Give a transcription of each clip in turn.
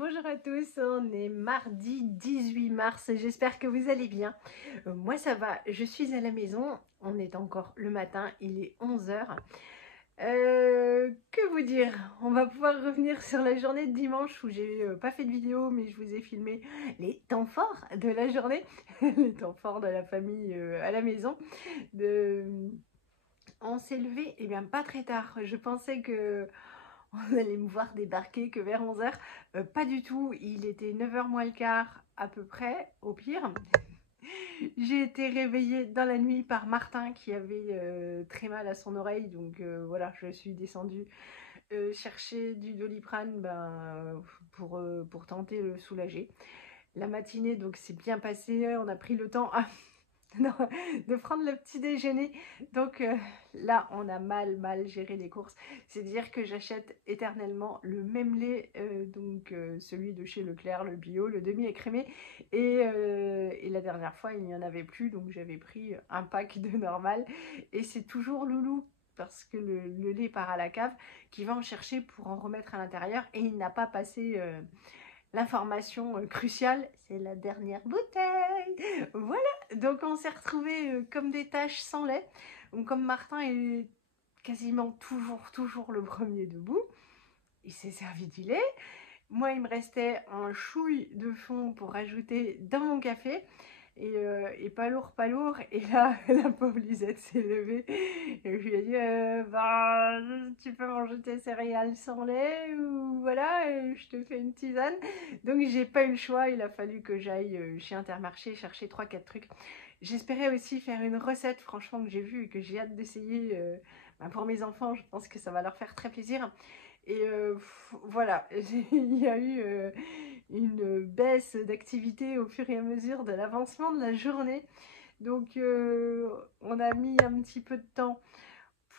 Bonjour à tous, on est mardi 18 mars, j'espère que vous allez bien. Moi ça va, je suis à la maison, on est encore le matin, il est 11 h. Que vous dire? On va pouvoir revenir sur la journée de dimanche où j'ai pas fait de vidéo, mais je vous ai filmé les temps forts de la journée, les temps forts de la famille à la maison. On s'est levé, et bien pas très tard, je pensais que on allait me voir débarquer que vers 11 h. Pas du tout, il était 9 h moins le quart à peu près, au pire. J'ai été réveillée dans la nuit par Martin qui avait très mal à son oreille, donc voilà, je suis descendue chercher du Doliprane pour tenter de le soulager. La matinée donc c'est bien passé, on a pris le temps de prendre le petit déjeuner. Donc là, on a mal géré les courses. C'est-à-dire que j'achète éternellement le même lait, celui de chez Leclerc, le bio, le demi-écrémé. Et la dernière fois, il n'y en avait plus, donc j'avais pris un pack de normal. Et c'est toujours Loulou, parce que le lait part à la cave, qui va en chercher pour en remettre à l'intérieur. Et il n'a pas passé... l'information cruciale, c'est la dernière bouteille. Voilà, donc on s'est retrouvés comme des tâches sans lait. Donc comme Martin est quasiment toujours le premier debout, il s'est servi du lait. Moi, il me restait un chouille de fond pour rajouter dans mon café. Et pas lourd. Et là, la pauvre Lisette s'est levée. Et je lui ai dit, tu peux manger tes céréales sans lait ou voilà, je te fais une tisane. Donc j'ai pas eu le choix. Il a fallu que j'aille chez Intermarché chercher 3-4 trucs. J'espérais aussi faire une recette, franchement, que j'ai vue et que j'ai hâte d'essayer pour mes enfants. Je pense que ça va leur faire très plaisir. Et voilà, il y a eu une baisse d'activité au fur et à mesure de l'avancement de la journée. Donc on a mis un petit peu de temps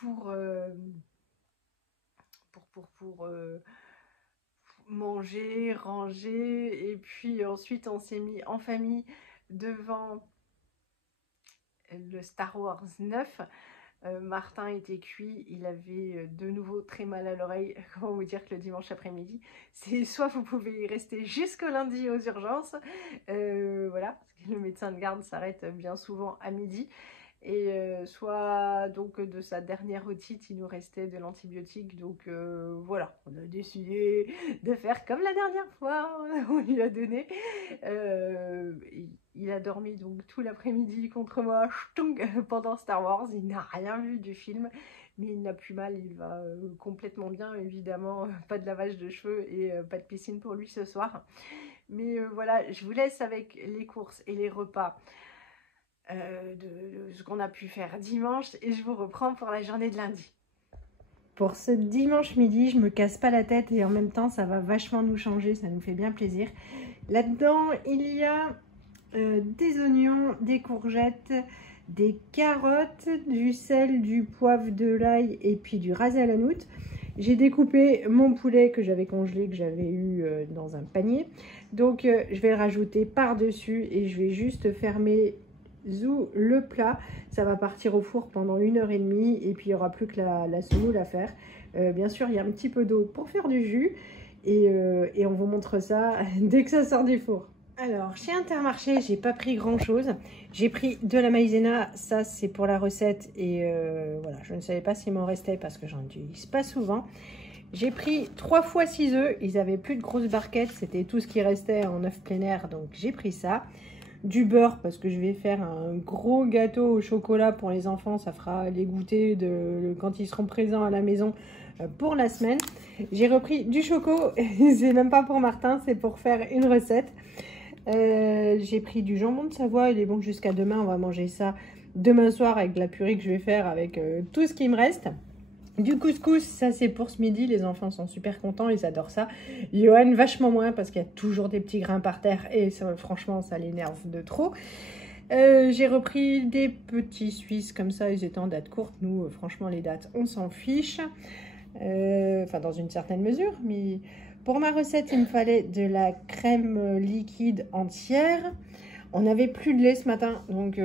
pour manger, ranger. Et puis ensuite on s'est mis en famille devant le Star Wars 9. Martin était cuit, il avait de nouveau très mal à l'oreille. Comment vous dire que le dimanche après-midi, c'est soit vous pouvez y rester jusqu'au lundi aux urgences, voilà, parce que le médecin de garde s'arrête bien souvent à midi, et soit donc de sa dernière otite, il nous restait de l'antibiotique. Donc voilà, on a décidé de faire comme la dernière fois, on lui a donné. Il a dormi donc tout l'après-midi contre moi pendant Star Wars. Il n'a rien vu du film, mais il n'a plus mal, il va complètement bien. Évidemment, pas de lavage de cheveux et pas de piscine pour lui ce soir. Mais voilà, je vous laisse avec les courses et les repas de ce qu'on a pu faire dimanche, et je vous reprends pour la journée de lundi. Pour ce dimanche midi, je me casse pas la tête et en même temps ça va vachement nous changer, ça nous fait bien plaisir. Là-dedans, il y a des oignons, des courgettes, des carottes, du sel, du poivre, de l'ail et puis du rasé à la noute. J'ai découpé mon poulet que j'avais congelé, que j'avais eu dans un panier. Donc je vais le rajouter par-dessus et je vais juste fermer le plat. Ça va partir au four pendant 1h30 et puis il n'y aura plus que la semoule à faire. Bien sûr, il y a un petit peu d'eau pour faire du jus et on vous montre ça dès que ça sort du four. Alors, chez Intermarché, j'ai pas pris grand chose. J'ai pris de la maïzena, ça c'est pour la recette et voilà, je ne savais pas s'il m'en restait parce que j'en utilise pas souvent. J'ai pris 3 fois 6 œufs, ils avaient plus de grosses barquettes, c'était tout ce qui restait en œuf plein air, donc j'ai pris ça. Du beurre parce que je vais faire un gros gâteau au chocolat pour les enfants, ça fera les goûters quand ils seront présents à la maison pour la semaine. J'ai repris du choco, c'est même pas pour Martin, c'est pour faire une recette. J'ai pris du jambon de Savoie, il est bon jusqu'à demain, on va manger ça demain soir avec la purée que je vais faire avec tout ce qui me reste. Du couscous, ça c'est pour ce midi, les enfants sont super contents, ils adorent ça. Johan vachement moins parce qu'il y a toujours des petits grains par terre et ça, franchement ça l'énerve de trop. J'ai repris des petits Suisses comme ça, ils étaient en date courte, nous franchement les dates on s'en fiche, enfin dans une certaine mesure, mais pour ma recette il me fallait de la crème liquide entière. On n'avait plus de lait ce matin, donc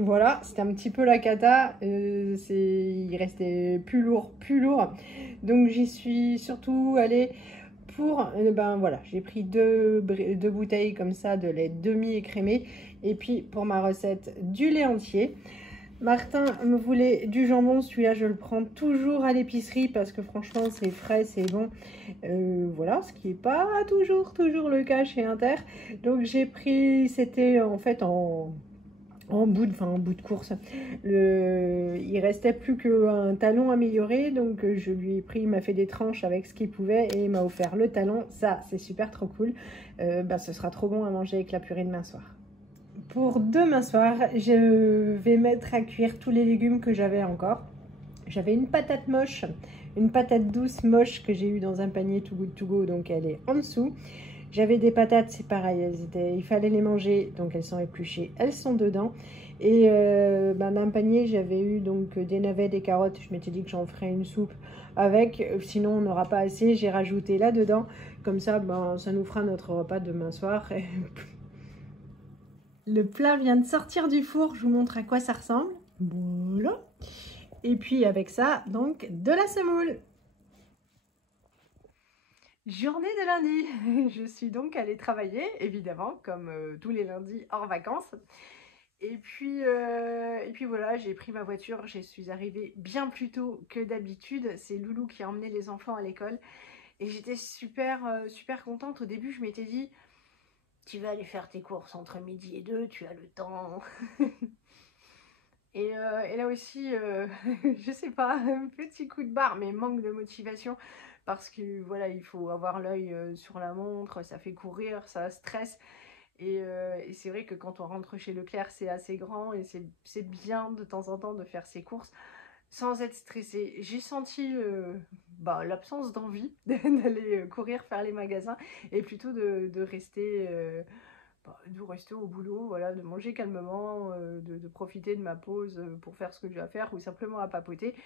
voilà, c'était un petit peu la cata, il restait plus lourd. Donc j'y suis surtout allée four, ben voilà, j'ai pris deux bouteilles comme ça de lait demi-écrémé. Et puis pour ma recette, du lait entier. Martin me voulait du jambon, celui-là je le prends toujours à l'épicerie parce que franchement c'est frais, c'est bon. Voilà, ce qui n'est pas toujours le cas chez Inter. Donc j'ai pris, c'était en fait en bout de course. Il restait plus qu'un talon amélioré, donc je lui ai pris, il m'a fait des tranches avec ce qu'il pouvait et il m'a offert le talon. Ça c'est super trop cool. Ce sera trop bon à manger avec la purée demain soir. Pour demain soir, je vais mettre à cuire tous les légumes que j'avais encore. J'avais une patate moche, une patate douce moche que j'ai eue dans un panier Too Good To Go, donc elle est en dessous. J'avais des patates, c'est pareil, il fallait les manger, donc elles sont épluchées, elles sont dedans. Et dans un panier, j'avais eu donc des navets, des carottes, je m'étais dit que j'en ferais une soupe avec, sinon on n'aura pas assez, j'ai rajouté là-dedans. Comme ça, ça nous fera notre repas demain soir. Le plat vient de sortir du four, je vous montre à quoi ça ressemble. Voilà. Et puis avec ça, donc de la semoule. Journée de lundi. Je suis donc allée travailler, évidemment, comme tous les lundis hors vacances. Et puis voilà, j'ai pris ma voiture, je suis arrivée bien plus tôt que d'habitude. C'est Loulou qui a emmené les enfants à l'école. Et j'étais super contente. Au début, je m'étais dit... Tu vas aller faire tes courses entre midi et 2, tu as le temps. et là aussi, je sais pas, un petit coup de barre, mais manque de motivation. Parce que voilà, il faut avoir l'œil sur la montre, ça fait courir, ça stresse. Et c'est vrai que quand on rentre chez Leclerc, c'est assez grand et c'est bien de temps en temps de faire ses courses sans être stressée. J'ai senti l'absence d'envie d'aller courir faire les magasins et plutôt de rester au boulot, voilà, de manger calmement, de profiter de ma pause pour faire ce que j'ai à faire ou simplement à papoter.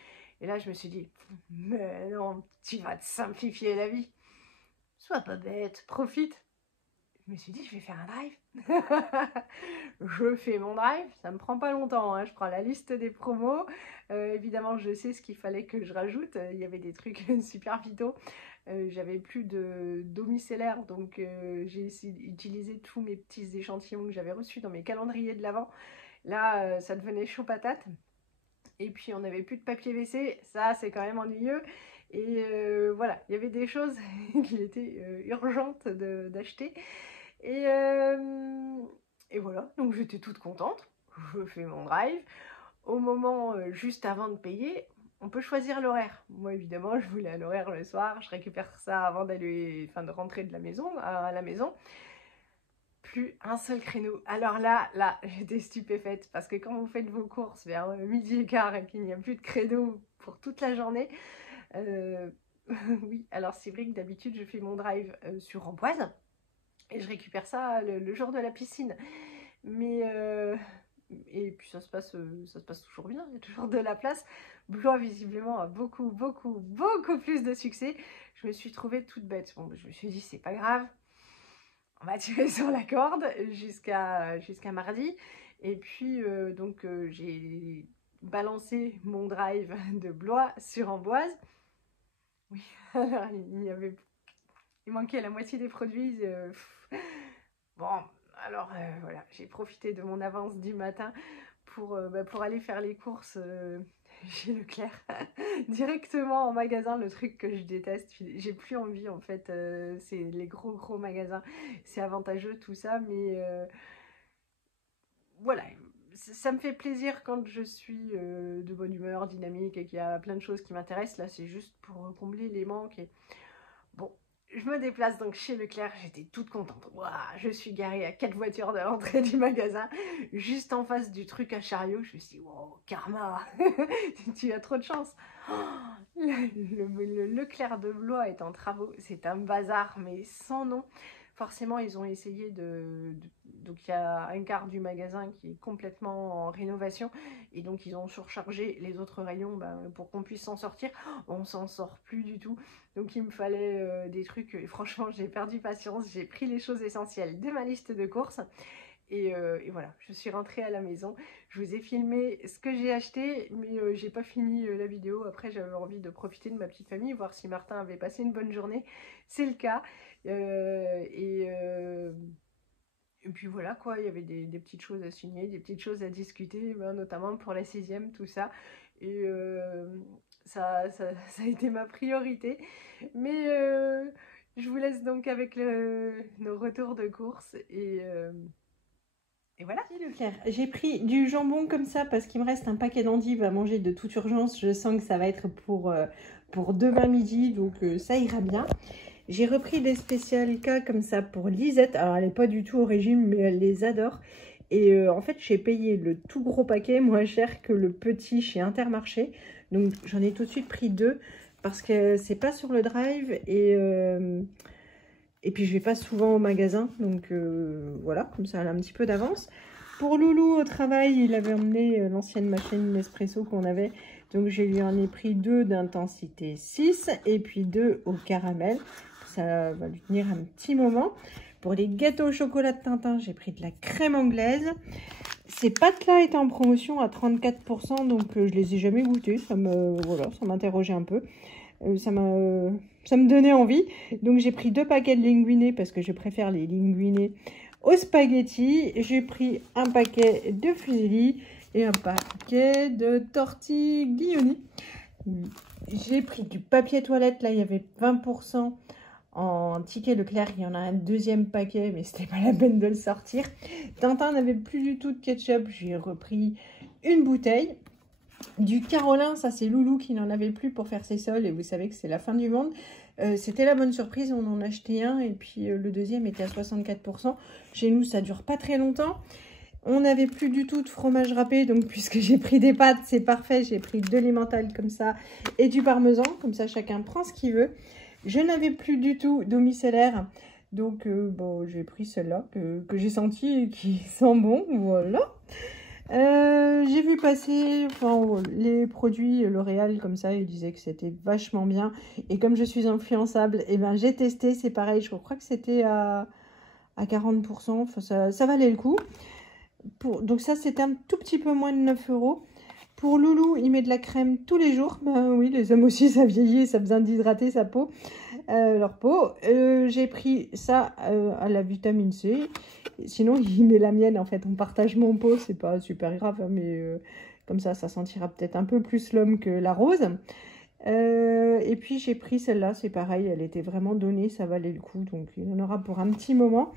Et là je me suis dit, mais non, tu vas te simplifier la vie, sois pas bête, profite. Je me suis dit, je vais faire un drive. Je fais mon drive, ça me prend pas longtemps, hein. Je prends la liste des promos. Évidemment, je sais ce qu'il fallait que je rajoute. Il y avait des trucs super vitaux. J'avais plus d'eau micellaire, donc j'ai utilisé tous mes petits échantillons que j'avais reçus dans mes calendriers de l'Avent. Là, ça devenait chaud patate. Et puis, on n'avait plus de papier WC. Ça, c'est quand même ennuyeux. Et voilà, il y avait des choses qu'il était urgente d'acheter. Et voilà, donc j'étais toute contente. Je fais mon drive. Au moment juste avant de payer, on peut choisir l'horaire. Moi, évidemment, je voulais à l'horaire le soir. Je récupère ça avant de rentrer de la maison, à la maison. Plus un seul créneau. Alors là, j'étais stupéfaite parce que quand vous faites vos courses vers midi et quart et qu'il n'y a plus de créneau pour toute la journée, oui, alors c'est vrai que d'habitude, je fais mon drive sur Amboise. Et je récupère ça le jour de la piscine. Mais et puis ça se passe toujours bien, il y a toujours de la place. Blois visiblement a beaucoup plus de succès. Je me suis trouvée toute bête. Bon, je me suis dit c'est pas grave, on va tirer sur la corde jusqu'à mardi. Et puis j'ai balancé mon drive de Blois sur Amboise. Oui, alors il manquait la moitié des produits. Bon, alors voilà, j'ai profité de mon avance du matin pour aller faire les courses chez Leclerc. Directement en magasin, le truc que je déteste. J'ai plus envie en fait, c'est les gros magasins. C'est avantageux tout ça, mais voilà. Ça me fait plaisir quand je suis de bonne humeur, dynamique et qu'il y a plein de choses qui m'intéressent. Là, c'est juste pour combler les manques. Et... Bon, je me déplace donc chez Leclerc, j'étais toute contente. Ouah, je suis garée à 4 voitures de l'entrée du magasin, juste en face du truc à chariot. Je me suis dit, wow, karma, tu as trop de chance. Oh, le Leclerc de Blois est en travaux, c'est un bazar, mais sans nom. Forcément, ils ont essayé donc il y a un quart du magasin qui est complètement en rénovation. Et donc, ils ont surchargé les autres rayons pour qu'on puisse s'en sortir. On s'en sort plus du tout. Donc, il me fallait des trucs. Et franchement, j'ai perdu patience. J'ai pris les choses essentielles de ma liste de courses. Et voilà, je suis rentrée à la maison. Je vous ai filmé ce que j'ai acheté, mais j'ai pas fini la vidéo. Après, j'avais envie de profiter de ma petite famille, voir si Martin avait passé une bonne journée. C'est le cas. Et puis voilà quoi, il y avait des petites choses à signer, des petites choses à discuter, ben, notamment pour la sixième, tout ça. Et ça a été ma priorité. Mais je vous laisse donc avec nos retours de course. Et voilà. Leclerc, j'ai pris du jambon comme ça parce qu'il me reste un paquet d'endives à manger de toute urgence. Je sens que ça va être pour demain midi, donc ça ira bien. J'ai repris des spécial cas comme ça pour Lisette. Alors, elle n'est pas du tout au régime, mais elle les adore. Et en fait, j'ai payé le tout gros paquet moins cher que le petit chez Intermarché. Donc, j'en ai tout de suite pris 2 parce que c'est pas sur le drive. Et puis, je vais pas souvent au magasin. Donc, voilà, comme ça, elle a un petit peu d'avance. Pour Loulou, au travail, il avait emmené l'ancienne machine Nespresso qu'on avait. Donc, je lui en ai pris 2 d'intensité 6 et puis 2 au caramel. Ça va lui tenir un petit moment. Pour les gâteaux au chocolat de Tintin, j'ai pris de la crème anglaise. Ces pâtes-là étaient en promotion à 34%, donc je les ai jamais goûtées. Voilà, ça m'interrogeait un peu. Ça me donnait envie. Donc j'ai pris 2 paquets de linguinés parce que je préfère les linguinés aux spaghettis. J'ai pris un paquet de fusilli et un paquet de tortillas Glioni. J'ai pris du papier toilette. Là, il y avait 20% en ticket Leclerc. Il y en a un deuxième paquet, mais c'était pas la peine de le sortir. Tintin n'avait plus du tout de ketchup. J'ai repris une bouteille. Du Carolin, ça c'est Loulou qui n'en avait plus pour faire ses sols. Et vous savez que c'est la fin du monde. C'était la bonne surprise. On en a acheté un. Et puis le deuxième était à 64%. Chez nous, ça dure pas très longtemps. On n'avait plus du tout de fromage râpé, donc puisque j'ai pris des pâtes, c'est parfait. J'ai pris de l'emmental comme ça et du parmesan, comme ça chacun prend ce qu'il veut. Je n'avais plus du tout d'eau micellaire, donc bon, j'ai pris celle-là que j'ai senti et qui sent bon, voilà. J'ai vu passer les produits L'Oréal comme ça, ils disaient que c'était vachement bien. Et comme je suis influençable, et ben, j'ai testé, c'est pareil, je crois que c'était à 40%, enfin, ça valait le coup. Donc ça, c'était un tout petit peu moins de 9 €. Pour Loulou, il met de la crème tous les jours. Ben oui, les hommes aussi, ça vieillit, ça a besoin d'hydrater sa peau, leur peau. J'ai pris ça à la vitamine C. Sinon, il met la mienne, en fait. On partage mon pot, c'est pas super grave, hein, mais comme ça sentira peut-être un peu plus l'homme que la rose. Et puis, j'ai pris celle-là, c'est pareil, elle était vraiment donnée, ça valait le coup. Donc, il y en aura pour un petit moment.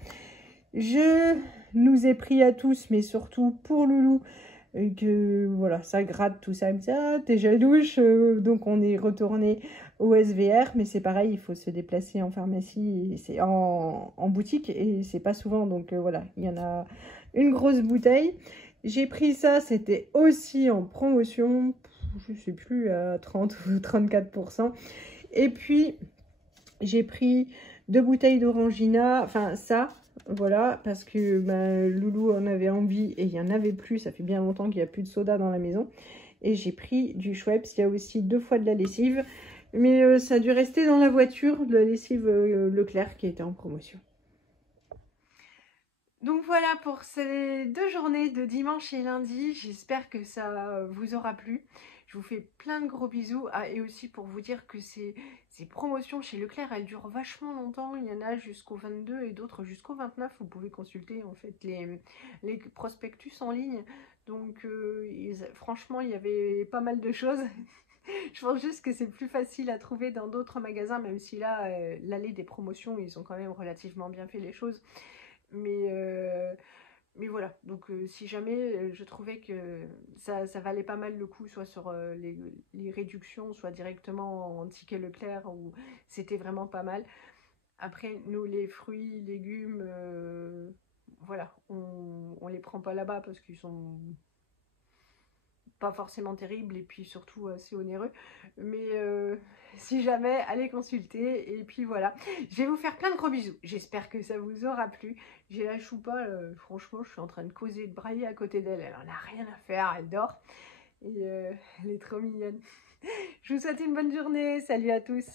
Je nous ai pris à tous, mais surtout pour Loulou, que voilà, ça gratte, tout ça, t'es jalouse, donc on est retourné au SVR, mais c'est pareil, il faut se déplacer en pharmacie, c'est en boutique, et c'est pas souvent, donc voilà, il y en a une grosse bouteille. J'ai pris ça, c'était aussi en promotion, je sais plus, à 30 ou 34%. Et puis, j'ai pris 2 bouteilles d'Orangina, enfin ça, voilà, parce que Loulou en avait envie et il n'y en avait plus. Ça fait bien longtemps qu'il n'y a plus de soda dans la maison. Et j'ai pris du Schweppes. Il y a aussi 2 fois de la lessive. Mais ça a dû rester dans la voiture, de la lessive Leclerc qui était en promotion. Donc voilà pour ces 2 journées de dimanche et lundi. J'espère que ça vous aura plu. Je vous fais plein de gros bisous. Ah, et aussi pour vous dire que ces promotions chez Leclerc, elles durent vachement longtemps. Il y en a jusqu'au 22 et d'autres jusqu'au 29. Vous pouvez consulter en fait les prospectus en ligne. Donc franchement, il y avait pas mal de choses. Je pense juste que c'est plus facile à trouver dans d'autres magasins, même si là, l'allée des promotions, ils ont quand même relativement bien fait les choses. Mais voilà, donc si jamais je trouvais que ça valait pas mal le coup, soit sur les réductions, soit directement en ticket Leclerc, où c'était vraiment pas mal. Après, nous, les fruits, légumes, voilà, on les prend pas là-bas parce qu'ils sont pas forcément terribles et puis surtout assez onéreux. Mais si jamais, allez consulter. Et puis voilà, je vais vous faire plein de gros bisous. J'espère que ça vous aura plu. J'ai la choupa, franchement, je suis en train de causer, de brailler à côté d'elle. Elle en a rien à faire, elle dort. Et elle est trop mignonne. Je vous souhaite une bonne journée. Salut à tous.